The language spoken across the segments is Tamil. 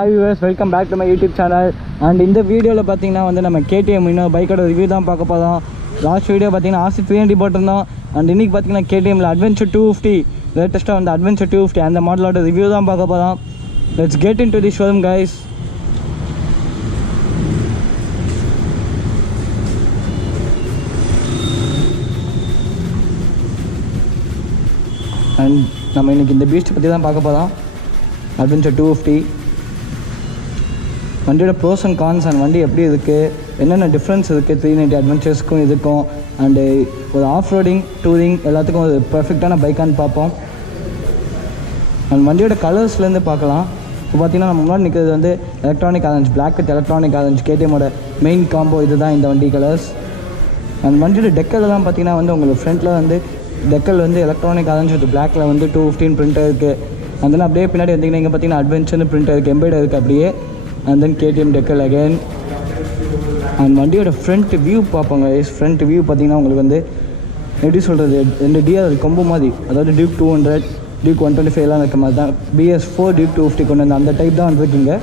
Hi viewers, welcome back to my YouTube channel. And in the video la pathina vandu nama KTM இன்னொரு பைக்கோட ரிவ்யூ தான் பார்க்க போறோம். லாஸ்ட் வீடியோ பாத்தீங்கன்னா RC 300 போட்டிருந்தோம். அண்ட் இன்னைக்கு பாத்தீங்கன்னா KTM ல அட்வென்ச்சர் 250 லேட்டஸ்டா வந்து அட்வென்ச்சர் 250 அந்த மாடலோட ரிவ்யூ தான் பார்க்க போறோம். Let's get into the showroom guys. And நம்ம இன்னைக்கு இந்த பீஸ்ட் பத்தி தான் பார்க்க போறோம். அட்வென்ச்சர் 250 வண்டியோட ப்ரோஸ் அண்ட் கான்ஸ் அண்ட் வண்டி எப்படி இருக்குது, என்னென்ன டிஃப்ரென்ஸ் இருக்குது 390 அட்வென்ச்சர்ஸ்க்கும் இதுக்கும், அண்டு ஒரு ஆஃப் ரோடிங் டூரிங் எல்லாத்துக்கும் ஒரு பர்ஃபெக்டான பைக்கான்னு பார்ப்போம். அண்ட் வண்டியோட கலர்ஸ்லேருந்து பார்க்கலாம். இப்போ பார்த்தீங்கன்னா நம்ம முன்னாடி நிற்கிறது வந்து electronic orange, black with electronic orange KTMோட மெயின் காம்போ இது தான் இந்த வண்டி கலர்ஸ். அண்ட் வண்டியோட டெக்கல்லாம் பார்த்தீங்கன்னா வந்து உங்களுக்கு ஃப்ரண்ட்டில் வந்து டெக்கல் வந்து எலக்ட்ரானிக் ஆரஞ்ச் வித் பிளாக்கில் வந்து 215 பிரிண்ட் இருக்குது. அண்ட் தென் அப்படியே பின்னாடி வந்தீங்கன்னா இங்கே பார்த்தீங்கன்னா அட்வென்ச்சர்னு பிரிண்ட் இருக்குது, எம்பைடு இருக்குது அப்படியே. And then KTM decal again. And வண்டியோட ஃப்ரண்ட் வியூ பார்ப்போங்க. ஃப்ரண்ட் வியூ பார்த்தீங்கன்னா உங்களுக்கு வந்து எப்படி சொல்கிறது, ரெண்டு டிஆர் கொம்பு மாதிரி, அதாவது டியூக் 200 டியூக் 125 இருக்க மாதிரி தான் BS4 டியூக் 250 கொண்டு வந்து அந்த டைப் தான் வந்துருக்குங்க.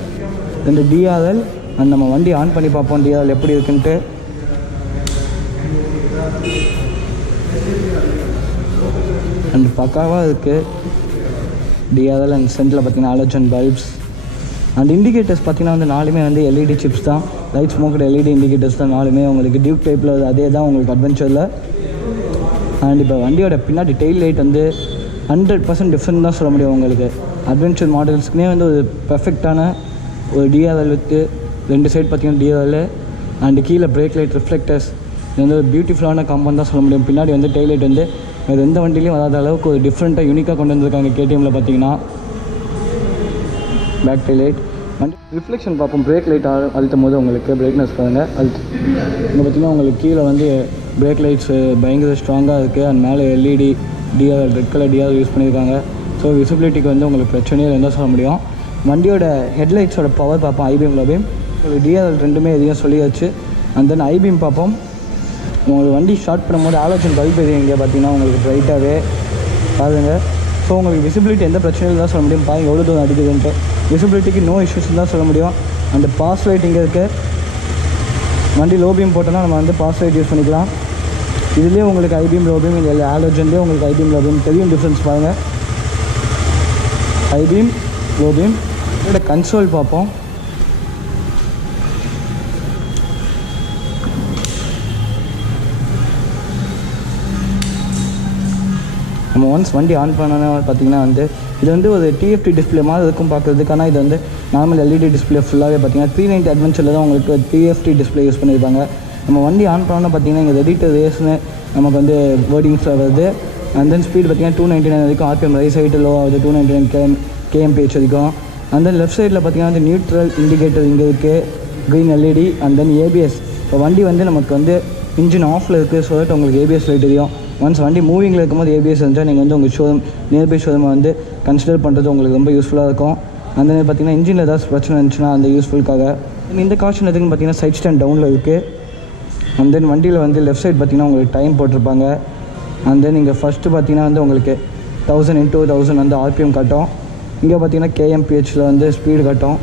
ரெண்டு டிஆர்எல். அண்ட் நம்ம வண்டி ஆன் பண்ணி பார்ப்போம் டிஆர்எல் எப்படி இருக்குன்ட்டு. அண்ட் பக்காவாக இருக்குது டிஆர்எல். அண்ட் சென்டரில் பார்த்தீங்கன்னா ஹாலோஜன் பல்ப்ஸ். அண்ட் இண்டிகேட்டர்ஸ் பார்த்தீங்கன்னா வந்து நாலுமே வந்து LED சிப்ஸ் தான், லைட் ஸ்மோக்கட் LED இண்டிகேட்டர்ஸ் தான் நாலுமே உங்களுக்கு டியூக் டைப்பில் அதே தான் உங்களுக்கு அட்வென்ச்சரில். அண்ட் இப்போ வண்டியோட பின்னாடி டெயில் லைட் வந்து 100% டிஃப்ரெண்ட் தான் சொல்ல முடியும் உங்களுக்கு. அட்வென்ச்சர் மாடல்ஸ்க்குனே வந்து ஒரு பெர்ஃபெக்டான ஒரு டிஆர்எல் வித்து ரெண்டு சைடு பார்த்தீங்கன்னா டிஆர்எல். அண்டு கீழே பிரேக் லைட் ரிஃப்ளெக்டர்ஸ், இது வந்து ஒரு பியூட்டிஃபுல்லான காம்பவுண்ட் தான் சொல்ல முடியும். பின்னாடி வந்து டெயில் லைட் வந்து வேறு எந்த வண்டிலையும் வராத அளவுக்கு ஒரு டிஃப்ரெண்ட்டாக யூனிக்காக கொண்டு வந்திருக்காங்க KTMல பார்த்தீங்கன்னா. Back tail light and reflection பார்ப்போம். பிரேக் லைட் அழுத்தும் போது உங்களுக்கு பிரேக்னஸ் பாருங்கள் அழுத்து. இங்கே பார்த்தீங்கன்னா உங்களுக்கு கீழே வந்து பிரேக் லைட்ஸு பயங்கர ஸ்ட்ராங்காக இருக்குது. அண்ட் மேலே LED DR red colour DR use பண்ணியிருக்காங்க. ஸோ விசிபிலிட்டிக்கு வந்து உங்களுக்கு பிரச்சனையே இருந்தால் சொல்ல முடியும். வண்டியோட ஹெட்லைட்ஸோட பவர் பார்ப்போம். ஐபீம் லோபீம் ஒரு டிஆர் ரெண்டுமே எதையும் சொல்லியாச்சு. அண்ட் தென் ஐபீம் பார்ப்போம். உங்களுக்கு வண்டி ஸ்டார்ட் பண்ணும்போது ஆலோசன் பல்ப் எது இங்கே பார்த்தீங்கன்னா உங்களுக்கு ப்ரைட்டாகவே பாருங்கள். ஸோ உங்களுக்கு விசிபிலிட்டி எந்த பிரச்சனையும் தான் சொல்ல முடியும். பாருங்கள் எவ்வளோ தூரம் அடிக்குதுன்ட்டு. விசிபிலிட்டிக்கு நோ இஷ்யூஸ் தான் சொல்ல முடியும். அண்ட் பாஸ் லைட் இங்கே இருக்குது. வண்டி லோ பீம் போட்டோன்னா நம்ம வந்து பாஸ் லைட் யூஸ் பண்ணிக்கலாம். இதுலேயே உங்களுக்கு ஐபீம் லோ பீம், இல்லை ஆலோஜன்லேயே உங்களுக்கு ஐபீம் லோ பீம் தெரியும் டிஃப்ரென்ஸ் பாருங்கள். High beam low beam. இதோட கன்சோல் பார்ப்போம். நம்ம ஒன்ஸ் வண்டி ஆன் பண்ணோன்னா பார்த்தீங்கன்னா வந்து இது வந்து ஒரு TFT டிஸ்பிளே மாதிரி இருக்கும் பார்க்குறதுக்கு. ஆனால் இது வந்து நார்மல் LED டிஸ்பிளே ஃபுல்லாகவே பார்த்தீங்கன்னா 390 அட்வென்ச்சரில் தான் உங்களுக்கு TFT டிஸ்பிளே யூஸ் பண்ணியிருப்பாங்க. நம்ம வண்டி ஆன் பண்ணோன்னா பார்த்தீங்கன்னா இங்கே ரெடி டு ரேஸ்னு நமக்கு வந்து வேர்டிங்ஸ் வருது. அண்ட் தென் ஸ்பீட் பார்த்தீங்கன்னா 299 வரைக்கும் RPM ரைஸ் ஆகிட்டு லோ ஆகுது 299 kmph வரைக்கும். அண்ட் தென் லெஃப்ட் சைடில் பார்த்தீங்கன்னா வந்து நியூட்ரல் இண்டிகேட்டர் இங்கே இருக்குது, green LED. And then ABS. இப்போ வண்டி வந்து நமக்கு வந்து இன்ஜின் ஆஃபில் இருக்குது, ஸோ தட் உங்களுக்கு ABS லைட் தெரியும். ஒன்ஸ் வண்டி மூவிங்கில் இருக்கும்போது ABS இருந்தால் நீங்கள் வந்து உங்கள் ஷோரூம் நியர்பை ஷோரூமை வந்து கன்சிடர் பண்ணுறது உங்களுக்கு ரொம்ப யூஸ்ஃபுல்லாக இருக்கும். அந்த மாதிரி பார்த்தீங்கன்னா இன்ஜினில் ஏதாவது பிரச்சனை இருந்துச்சுன்னா அந்த யூஸ்ஃபுல்காக இந்த காஷன் எதுக்குன்னு பார்த்தீங்கன்னா சைட் ஸ்டாண்ட் டவுனில் இருக்குது. அண்ட் தென் வண்டியில் வந்து லெஃப்ட் சைட் பார்த்தீங்கன்னா உங்களுக்கு டைம் போட்டிருப்பாங்க. அண்ட் தென் இங்கே ஃபஸ்ட்டு பார்த்தீங்கன்னா வந்து உங்களுக்கு 1000 × 1000 வந்து RPM காட்டும். இங்கே பார்த்தீங்கன்னா kmph வந்து ஸ்பீடு காட்டும்.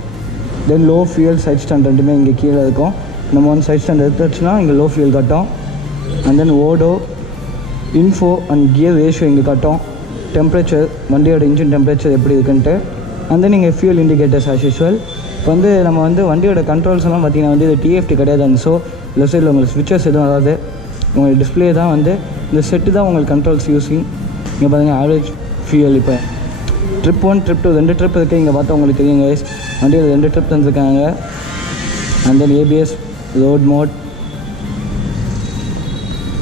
Then low fuel side stand ரெண்டுமே இங்கே கீழே இருக்கும். நம்ம வந்து சைட் ஸ்டாண்ட் எடுத்துச்சுன்னா இங்கே லோ ஃபியூல் காட்டும். And then odo info and gear ratio இங்கே காட்டும். டெம்பரேச்சர், வண்டியோட இன்ஜின் டெம்பரேச்சர் எப்படி இருக்குன்ட்டு. அண்ட் தென் நீங்கள் ஃபியூல் இண்டிகேட்டர்ஸ் ஆஸ் யூஸ்வல். இப்போ வந்து நம்ம வந்து வண்டியோட கண்ட்ரோல்ஸ் எல்லாம் பார்த்தீங்கன்னா வந்து இது TFT கிடையாது. ஸோ லெஃப்ட் சைடில் உங்களுக்கு ஸ்விட்சஸ் எதுவும் வராது. உங்களுக்கு டிஸ்பிளே தான் வந்து இந்த செட்டு தான் உங்களுக்கு கண்ட்ரோல்ஸ் யூஸிங். இங்கே பார்த்தீங்கன்னா ஆவரேஜ் ஃபியூல் இப்போ ட்ரிப் 1 ட்ரிப் 2 2 ட்ரிப் இருக்குது. இங்கே பார்த்தா உங்களுக்கு தெரியுங்க வண்டியில் 2 ட்ரிப் தந்துருக்காங்க. And then ABS road mode.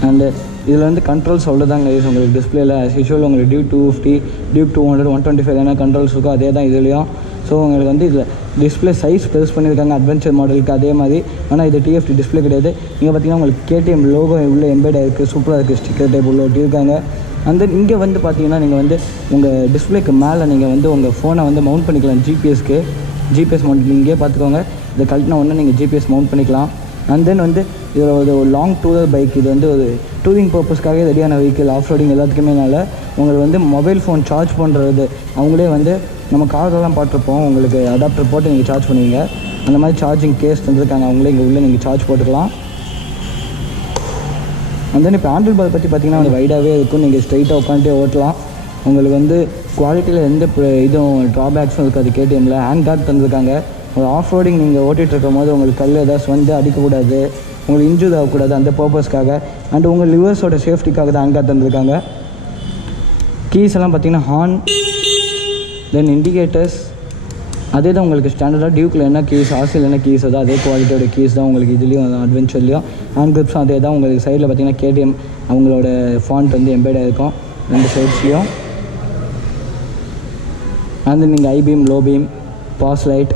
And இதில் வந்து கண்ட்ரோல்ஸ் அவ்வளோதாங்க உங்களுக்கு டிஸ்பிளேயில் ஆஸ் யூஸ்வல். உங்களுக்கு டியூக் 250 டியூக் 200 125 என்ன கண்ட்ரோல்ஸ் இருக்கோ அதே தான் இதுலேயும். ஸோ உங்களுக்கு வந்து இதில் டிஸ்பிளே சைஸ் பெருசு பண்ணியிருக்காங்க அட்வென்ச்சர் மாடலுக்கு அதே மாதிரி. ஆனால் இது TFT டிஸ்பிளே கிடையாது. இங்கே பார்த்தீங்கன்னா உங்களுக்கு KTM லோகோ உள்ள எம்பைட் ஆகிருக்கு, சூப்பராக இருக்குது, ஸ்டிக்கர் டைப் உள்ள ஒட்டியிருக்காங்க. அண்ட் தென் இங்கே வந்து பார்த்தீங்கன்னா நீங்கள் வந்து உங்கள் டிஸ்பிளேக்கு மேலே நீங்கள் வந்து உங்கள் ஃபோனை வந்து மவுண்ட் பண்ணிக்கலாம். GPS மவுண்ட் இங்கே பார்த்துக்கோங்க. இதை கழட்டின ஒன்று நீங்கள் GPS மவுண்ட் பண்ணிக்கலாம். அண்ட் தென் வந்து இதில் ஒரு லாங் டூரர் பைக், இது வந்து ஒரு டூரிங் பர்பஸ்க்காக ரெடியான வெஹிக்கிள், ஆஃப் ரோடிங் எல்லாத்துக்குமேனால உங்களுக்கு வந்து மொபைல் ஃபோன் சார்ஜ் பண்ணுறது அவங்களே வந்து நம்ம கார்லலாம் பார்த்துருப்போம், உங்களுக்கு அடாப்டர் போட்டு நீங்கள் சார்ஜ் பண்ணுவீங்க. அந்த மாதிரி சார்ஜிங் கேஸ் தந்துருக்காங்க அவங்களே, இங்கே உள்ளே நீங்கள் சார்ஜ் போட்டுக்கலாம். அண்ட் தென் இப்போ ஹேண்டில் பார் பற்றி பார்த்தீங்கன்னா வந்து வைடாகவே இருக்கும், நீங்கள் ஸ்ட்ரைட்டாக உட்காந்துட்டே ஓட்டலாம். உங்களுக்கு வந்து குவாலிட்டியில் எந்த இதுவும் ட்ராபேக்ஸும் இருக்காது. KTMல ஹேண்ட் கார்ட் தந்துருக்காங்க. ஒரு ஆஃப் ரோடிங் நீங்கள் ஓட்டிகிட்டு இருக்கும் போது உங்களுக்கு கல் ஏதாச்சும் வந்து அடிக்கக்கூடாது, உங்களுக்கு இன்ஜூர் ஆகக்கூடாது, அந்த பர்பஸ்க்காக அண்ட் உங்கள் லிவர்ஸோட சேஃப்டிக்காக தான் ஹேண்ட் கார்ட் தந்துருக்காங்க. கீஸ் எல்லாம் பார்த்தீங்கன்னா ஹார்ன், தென் இண்டிகேட்டர்ஸ் அதே தான் உங்களுக்கு ஸ்டாண்டர்டாக. டியூக்கில் என்ன கீஸ், ஆர்சியில் என்ன கீஸ் அதோ அதே குவாலிட்டியோட கீஸ் தான் உங்களுக்கு இதுலேயும் அட்வென்ச்சர்லேயும். ஹேண்ட் கிரிப்ஸும் அதே தான். உங்களுக்கு சைடில் பார்த்தீங்கன்னா KTM அவங்களோட ஃபாண்ட் வந்து எம்பெய்டாக இருக்கும் 2 சைட்ஸ்லேயும். அண்ட் நீங்கள் high beam, low beam, pass light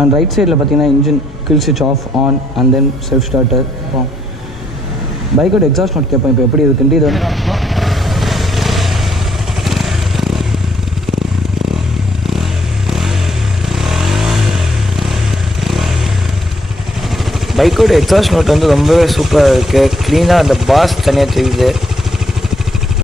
and right சைடில் பார்த்தீங்கன்னா இன்ஜின் கில் ஸ்விட்ச் off on and then self starter. பைக்கோட எக்ஸாஸ்ட் நோட் கேட்போம் இப்போ எப்படி இருக்குன்ட்டு. இது வந்து பைக்கோட எக்ஸாஸ்ட் நோட் வந்து ரொம்பவே சூப்பராக இருக்குது, க்ளீனாக அந்த பாஸ் தனியாக தெரியுது.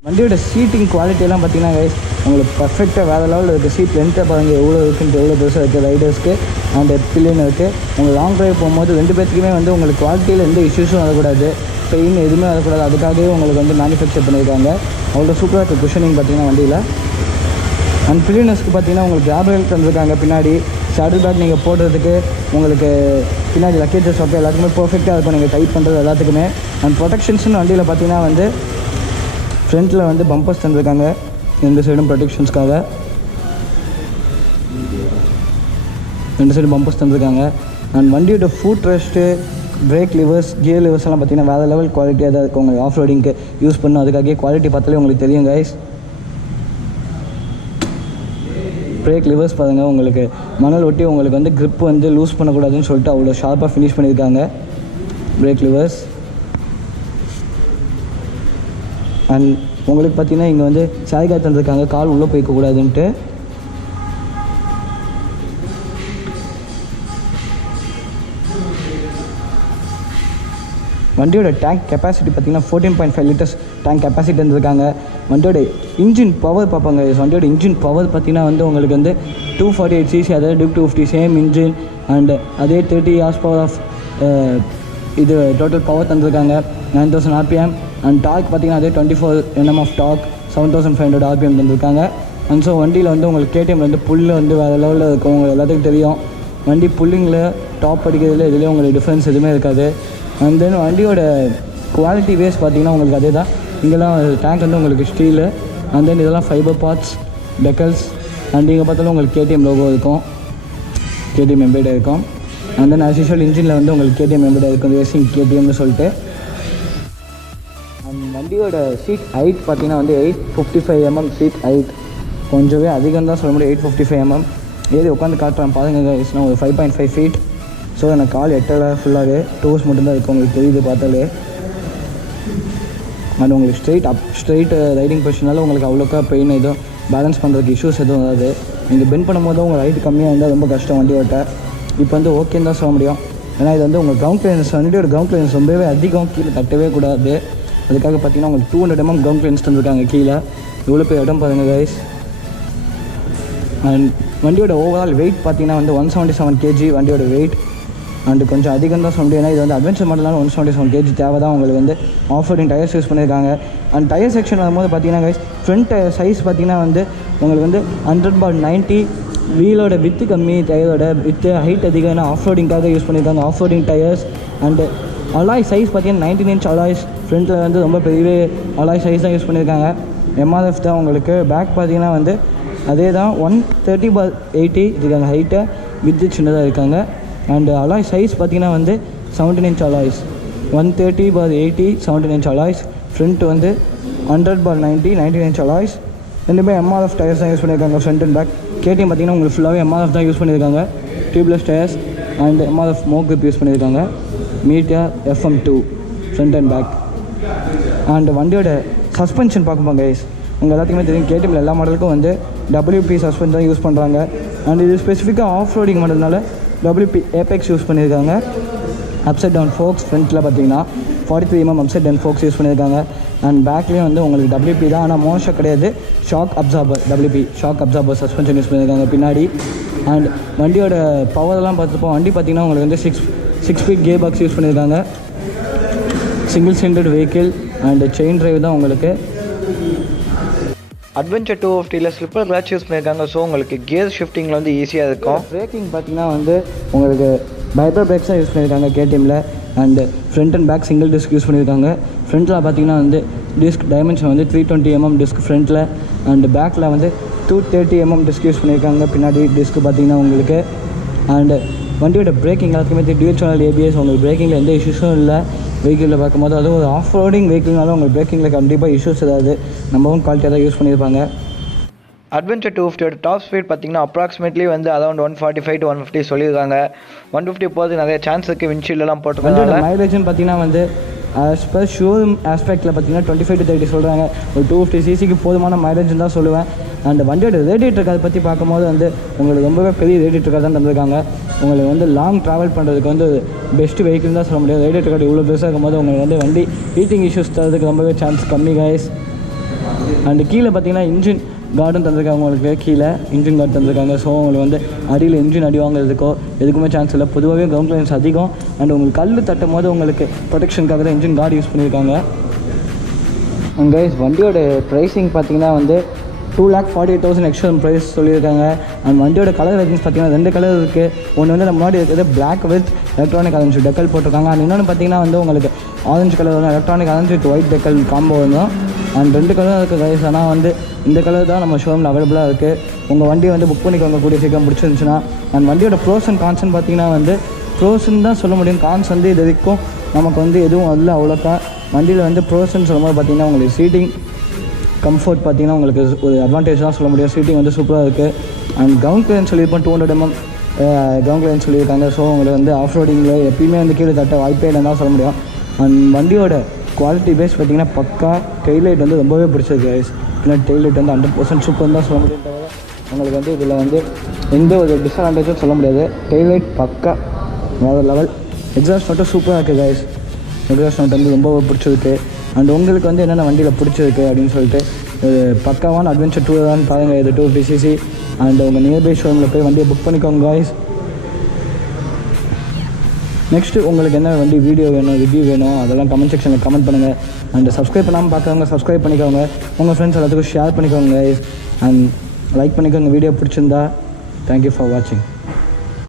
வண்டியோட சீட்டிங் குவாலிட்டியெல்லாம் பார்த்தீங்கன்னா கைஸ் உங்களுக்கு பர்ஃபெக்டாக வேறு லெவலில் இருக்குது. சீட் லென்த்தை பாருங்கள் எவ்வளோ இருக்குன்ட்டு, எவ்வளோ பெருசாக இருக்குது ரைடர்ஸ்க்கு அண்ட் பில்லியன் இருக்குது. உங்களுக்கு லாங் ட்ரைவ் போகும்போது 2 பேர்த்துக்குமே வந்து உங்களுக்கு குவாலிட்டியில் எந்த இஷ்யூஸும் வரக்கூடாது, பெயின் எதுவுமே வரக்கூடாது. அதுக்காகவே உங்களுக்கு வந்து மேனுஃபேக்சர் பண்ணியிருக்காங்க. அவ்வளோ சூப்பராக இருக்குது குஷனிங் பார்த்தீங்கன்னா வண்டியில். அண்ட் பில்லியனர்ஸ்க்கு பார்த்தீங்கன்னா உங்களுக்கு கிராப் ரயில் தந்துருக்காங்க பின்னாடி. ஷேடில் பேக் நீங்கள் போடுறதுக்கு உங்களுக்கு பின்னாடி லக்கேஜஸ் அப்போ எல்லாத்துக்குமே பர்ஃபெக்டாக இருக்கும், நீங்கள் டைப் பண்ணுறது எல்லாத்துக்குமே. அண்ட் ப்ரொடெக்ஷன்ஸ்னு வண்டியில் பார்த்தீங்கன்னா வந்து ஃப்ரண்ட்டில் வந்து பம்பர்ஸ் தந்துருக்காங்க 2 சைடும் ப்ரொடெக்ஷன்ஸ்க்காக. 2 சைடும் பம்பர்ஸ் தந்துருக்காங்க. அண்ட் வண்டியோட food rest, break levers, gear levers எல்லாம் பார்த்தீங்கன்னா வேறு லெவல் குவாலிட்டியாக தான் இருக்கும். உங்களுக்கு ஆஃப் ரோடிங்க்கு யூஸ் பண்ணணும், அதுக்காகவே குவாலிட்டி பார்த்தாலே உங்களுக்கு தெரியும் கைஸ். பிரேக் லிவர்ஸ் பாருங்கள், உங்களுக்கு மணல் ஒட்டி உங்களுக்கு வந்து க்ரிப் வந்து லூஸ் பண்ணக்கூடாதுன்னு சொல்லிட்டு அவ்வளோ ஷார்ப்பாக ஃபினிஷ் பண்ணியிருக்காங்க பிரேக் லிவர்ஸ். அண்ட் உங்களுக்கு பார்த்தீங்கன்னா இங்கே வந்து சாய்கா தந்துருக்காங்க, கால் உள்ளே போய்க்கக்கூடாதுன்ட்டு. வண்டியோட டேங்க் கெப்பாசிட்டி பார்த்தீங்கன்னா 14.5 லிட்டர்ஸ் டேங்க் கெப்பாசிட்டி தந்துருக்காங்க. வண்டியோட இன்ஜின் பவர் பார்ப்பாங்க. வண்டியோட இன்ஜின் பவர் பார்த்தீங்கன்னா வந்து உங்களுக்கு வந்து 248 cc, அதாவது Duke 250 சேம் இன்ஜின் அண்ட் அதே 30 horsepower ஆஃப் இது டோட்டல் பவர் தந்துருக்காங்க. 9000 RPM அண்ட் டார்க் பார்த்தீங்கன்னா அதே 24 Nm ஆஃப் டார்க், 7500 RPM தந்துருக்காங்க. அண்ட் ஸோ வண்டியில் வந்து உங்களுக்கு KTM வந்து புல்லு வந்து வேறு லெவலில் இருக்கும், உங்களுக்கு எல்லாத்துக்கும் தெரியும். வண்டி புல்லிங்கில் டாப் அடிக்கிறதுல இதுலேயே உங்களுக்கு டிஃப்ரென்ஸ் எதுவுமே இருக்காது. அண்ட் தென் வண்டியோட குவாலிட்டி வேஸ் பார்த்தீங்கன்னா உங்களுக்கு அதே தான். இங்கெல்லாம் டேங்க் வந்து உங்களுக்கு ஸ்டீலு அண்ட் தென் இதெல்லாம் ஃபைபர் பார்ட்ஸ், டெக்கல்ஸ் அண்ட் இங்கே பார்த்தாலும் உங்களுக்கு KTM லோகோ இருக்கும், KTM எம்பெய்டாக இருக்கும். அண்ட் தென் ஆஸ் யூஷுவல் இன்ஜினில் வந்து உங்களுக்கு KTM எம்பெய்டாக இருக்கும், ரேசிங் KTMனு சொல்லிட்டு. அண்ட் வண்டியோட சீட் ஹைட் பார்த்தீங்கன்னா வந்து 855 mm சீட் ஹைட், கொஞ்சமே அதிகம் தான் சொல்ல முடியும். 855 mm ஏறி உட்காந்து காட்டுறேன் பாருங்க கைஸ்னா ஒரு 5.5 feet. ஸோ எனக்கு கால் எட்டலை, ஃபுல்லாகவே டோஸ் மட்டும்தான் இருக்குது, உங்களுக்கு தெரியுது பார்த்தாலே. அண்ட் உங்களுக்கு ஸ்ட்ரெயிட் ரைடிங் பொசிஷனால உங்களுக்கு அவ்வளோக்கா பெயின் எதுவும் பேலன்ஸ் பண்ணுறதுக்கு இஷ்யூஸ் எதுவும் வராது. நீங்கள் பெண்ட் பண்ணும்போது உங்கள் ஹைட் கம்மியாக இருந்தால் ரொம்ப கஷ்டம் வண்டி ஓட்ட. இப்போ வந்து ஓகேன்னு தான் சொல்ல முடியும், ஏன்னா இது வந்து உங்கள் கிரவுண்ட் கிளியரன்ஸ், வண்டியோட கிரவுண்ட் கிளியரன்ஸ் ரொம்பவே அதிகம், கீழே தட்டவே கூடாது. அதுக்காக பார்த்தீங்கன்னா உங்களுக்கு 200 mm கிரவுண்ட் கிளியரன்ஸ் தந்துருக்காங்க கீழே. இவ்வளோ பெரிய இடம் பாருங்கள் கைஸ். அண்ட் வண்டியோட ஓவரால் வெயிட் பார்த்தீங்கன்னா வந்து 177 kg வண்டியோட வெயிட். அண்டு கொஞ்சம் அதிகம் தான் சொல்ல முடியும், ஏன்னா இது வந்து அட்வென்ச்சர் மாடல்னால 177 kg தேவை தான். உங்களுக்கு வந்து ஆஃப் ரோடிங் டயர்ஸ் யூஸ் பண்ணியிருக்காங்க. அண்ட் டயர் செக்ஷன் வரும்போது பார்த்தீங்கன்னா கைஸ் ஃப்ரண்ட் டயர் சைஸ் பார்த்தீங்கன்னா வந்து உங்களுக்கு வந்து 100/90. வீலோட வித்து கம்மி, டயரோட வித்து ஹைட் அதிகம், ஏன்னா ஆஃப் ரோடிங்காக யூஸ் பண்ணியிருக்காங்க of roading tyres. And alloy size பார்த்தீங்கன்னா 19 inch அலாய்ஸ். ஃப்ரண்ட்டில் வந்து ரொம்ப பெரிய அலாய் சைஸ் தான் யூஸ் பண்ணியிருக்காங்க. MRF தான் உங்களுக்கு. பேக் பார்த்தீங்கன்னா வந்து அதே தான் 130/80 இருக்காங்க ஹைட்டை, வித்து சின்னதாக இருக்காங்க. அண்டு அலாய் சைஸ் பார்த்தீங்கன்னா வந்து 17 inch alloys, 130/80 17 inch alloys. Front வந்து 100/90 19 inch அலாய்ஸ். ரெண்டுமே MRF டயர்ஸ் தான் யூஸ் பண்ணியிருக்காங்க ஃப்ரண்ட் அண்ட் பேக். KTM பார்த்தீங்கன்னா உங்களுக்கு ஃபுல்லாகவே MRF தான் யூஸ் பண்ணியிருக்காங்க, tubeless tyres and MRF Mogrip use பண்ணியிருக்காங்க. Meteor FM2 front and back. And வண்டியோட சஸ்பென்ஷன் பார்க்கும்போது கைஸ் உங்கள் எல்லாத்துக்குமே தெரியும், KTMல எல்லா மாடலுக்கும் வந்து WP சஸ்பென்ஷன் தான் யூஸ் பண்ணுறாங்க. அண்ட் இது ஸ்பெசிஃபிக்காக ஆஃப் ரோடிங் மாடல்னால WP ஏபெக்ஸ் யூஸ் பண்ணியிருக்காங்க. அப்சைட் டவுன் ஃபோக்ஸ் ஃப்ரண்ட்டில் பார்த்தீங்கன்னா 43 mm upside down forks use பண்ணியிருக்காங்க. அண்ட் பேக்லேயும் வந்து உங்களுக்கு WP தான், ஆனால் மோஸ்ட்டாக கிடையாது. Shock absorber WP shock absorber suspension use பண்ணியிருக்காங்க பின்னாடி. அண்ட் வண்டியோட பவர்லாம் பார்த்துப்போம். வண்டி பார்த்திங்கன்னா உங்களுக்கு வந்து six speed gear box use பண்ணியிருக்காங்க. Single cylinder vehicle and chain drive தான் உங்களுக்கு. அட்வென்ச்சர் 250ல் ஸ்லிப்பர் கிளட்ச் யூஸ் பண்ணியிருக்காங்க. ஸோ உங்களுக்கு கியர் ஷிஃப்டிங்கில் வந்து ஈஸியாக இருக்கும். பிரேக்கிங் பார்த்திங்கன்னா வந்து உங்களுக்கு பைபர் பிரேக்ஸ் தான் யூஸ் பண்ணியிருக்காங்க KTMல. And front and back single disc use பண்ணியிருக்காங்க. ஃப்ரண்ட்டில் பார்த்திங்கன்னா வந்து டிஸ்க் டைமென்ஷன் வந்து 320 mm டிஸ்க் ஃப்ரண்ட்டில். அண்டு பேக்கில் வந்து 230 mm டிஸ்க் யூஸ் பண்ணியிருக்காங்க. பின்னாடி டிஸ்க் பார்த்திங்கன்னா உங்களுக்கு. அண்டு வண்டியோட பிரேக்கிங் எல்லாத்துக்குமே டியூல் சேனல் ABS. உங்களுக்கு பிரேக்கிங்கில் எந்த இஷ்யூஸும் இல்லை வெஹிக்கிளில் பார்க்கும்போது. அதுவும் ஒரு ஆஃப் ரோடிங் வெஹிக்கிள்னாலும் உங்களுக்கு பிரேக்கிங்கில் கண்டிப்பாக இஷ்யூஸ் ஏதாவது நம்பவும் குவாலிட்டியாக தான் யூஸ் பண்ணியிருப்பாங்க. அட்வென்ச்சர் 250 டாப் ஸ்பீட் பார்த்தீங்கன்னா அப்ராக்சிமேட்லி வந்து அரௌண்ட் 145 to 150 சொல்லியிருக்காங்க. 150 போகிறது நிறைய சான்ஸ் இருக்குது. விண்ட்ஷீல்டெல்லாம் போட்டுருக்காங்க. மைலேஜ்னு பார்த்தீங்கன்னா வந்து ஆஸ் பர் ஷோரூம் ஆஸ்பெக்டில் பார்த்தீங்கன்னா 25 to 30 சொல்கிறாங்க. ஒரு 250 cc போதுமான மைலேஜ்னு தான் சொல்லுவேன். அண்ட் வண்டியோட ரேடியேட்டர் கார் பற்றி பார்க்கும்போது வந்து உங்களுக்கு ரொம்பவே பெரிய ரேடியேட்டர் கார் தான் தந்திருக்காங்க. உங்களுக்கு வந்து லாங் ட்ராவல் பண்ணுறதுக்கு வந்து பெஸ்ட்டு வெஹிக்கிள் தான் சொல்ல முடியாது. ரேடியேட்டர் கார்டு இவ்வளோ பெருசாக இருக்கும்போது உங்களுக்கு வந்து வண்டி ஹீட்டிங் இஷ்யூஸ் தரதுக்கு ரொம்பவே சான்ஸ் கம்மி கைஸ். அண்டு கீழே பார்த்தீங்கன்னா இன்ஜின் கார்டும் தந்திருக்காங்க. உங்களுக்கு கீழே இன்ஜின் கார்டு தந்திருக்காங்க. ஸோ உங்களுக்கு வந்து அடியில் இன்ஜின் அடி வாங்குறதுக்கோ எதுக்குமே சான்ஸ் இல்லை. பொதுவாகவே கிரவுண்ட் கிளியரன்ஸ் அதிகம். அண்ட் உங்களுக்கு கல் தட்டும் போது உங்களுக்கு ப்ரொடெக்ஷனுக்காக தான் இன்ஜின் கார்டு யூஸ் பண்ணியிருக்காங்க. அண்ட் கைஸ் வண்டியோட ப்ரைஸிங் பார்த்தீங்கன்னா வந்து 2,48,000 எக்ஸ்ட்ரா ப்ரைஸ் சொல்லியிருக்காங்க. அண்ட் வண்டியோட கலர் வேரியன்ஸ் பார்த்தீங்கன்னா 2 கலர் இருக்குது. ஒன்று வந்து நம்ம முன்னாடி இருக்கிறது black with electronic orange decal போட்டிருக்காங்க. அண்ட் இன்னொன்று பார்த்தீங்கன்னா வந்து உங்களுக்கு ஆரஞ்சு கலர் வந்து electronic orange with white decal combo வரும். அண்ட் 2 கலர் இருக்குது கைஸ். ஆனால் வந்து இந்த கலர் தான் நம்ம ஷோரூமில் அவைலபிளாக இருக்குது. உங்கள் வண்டியை வந்து புக் பண்ணிக்கோங்க கூடிய சீக்கிரம் பிடிச்சிருந்துச்சுன்னா. அண்ட் வண்டியோட ப்ரோஸ் அண்ட் கான்ஸ்ன்னு பார்த்தீங்கன்னா வந்து ப்ரோஸ்ன்னு தான் சொல்ல முடியும். கான்ஸ் வந்து இது வரைக்கும் நமக்கு வந்து எதுவும் அதில் அவ்வளோக்கா. வண்டியில் வந்து ப்ரோஸ்ன்னு சொல்லும்போது பார்த்தீங்கன்னா உங்களுக்கு சீட்டிங் கம்ஃபர்ட் பார்த்தீங்கன்னா உங்களுக்கு ஒரு அட்வான்டேஜ் தான் சொல்ல முடியும். சீட்டிங் வந்து சூப்பராக இருக்குது. அண்ட் கிரவுண்ட் கிளியரன்ஸ் சொல்லியிருப்போம் 200 mm கிரவுண்ட் கிளியரன்ஸ் சொல்லியிருக்காங்க. ஸோ உங்களுக்கு வந்து ஆஃப் ரோடிங்கில் எப்பயுமே வந்து கீழே தட்ட வாய்ப்பே இல்லைன்னு தான் சொல்ல முடியும். அண்ட் வண்டியோட குவாலிட்டி பேஸ் பார்த்தீங்கன்னா பக்கா. டெய்லைட் வந்து ரொம்பவே பிடிச்சிருக்கு கைஸ். பின்னாடி டெய்லைட் வந்து 100% சூப்பர் தான் சொல்ல முடியும். தவிர உங்களுக்கு வந்து இதில் வந்து எந்த ஒரு டிஸ்அட்வான்டேஜும் சொல்ல முடியாது. டெய்லைட் பக்கா வேறு லெவல். எக்ஸாஸ்ட் மட்டும் சூப்பராக இருக்குது கைஸ். எக்ஸாஸ்ட் நோட் வந்து ரொம்ப பிடிச்சிருக்கு. அண்ட் உங்களுக்கு வந்து என்னென்ன வண்டியில் பிடிச்சிருக்கு அப்படின்னு சொல்லிட்டு ஒரு பக்காவான அட்வென்ச்சர் 2 தான் பாருங்கள். இது 250 cc. அண்ட் உங்கள் நியர்பை ஷோரூமில் போய் வண்டியை புக் பண்ணிக்கோங்க கைஸ். நெக்ஸ்ட்டு உங்களுக்கு என்ன வண்டி வீடியோ வேணும், ரிவ்யூ வேணும், அதெல்லாம் கமெண்ட் செக்ஷனில் கமெண்ட் பண்ணுங்கள். அண்ட் சப்ஸ்கிரைப் பண்ணாமல் பார்க்குறவங்க சப்ஸ்கிரைப் பண்ணிக்கோங்க. உங்கள் ஃப்ரெண்ட்ஸ் எல்லாத்துக்கும் ஷேர் பண்ணிக்கோங்க கைஸ். அண்ட் லைக் பண்ணிக்கோங்க வீடியோ பிடிச்சிருந்தா. தேங்க்யூ ஃபார் வாட்சிங்.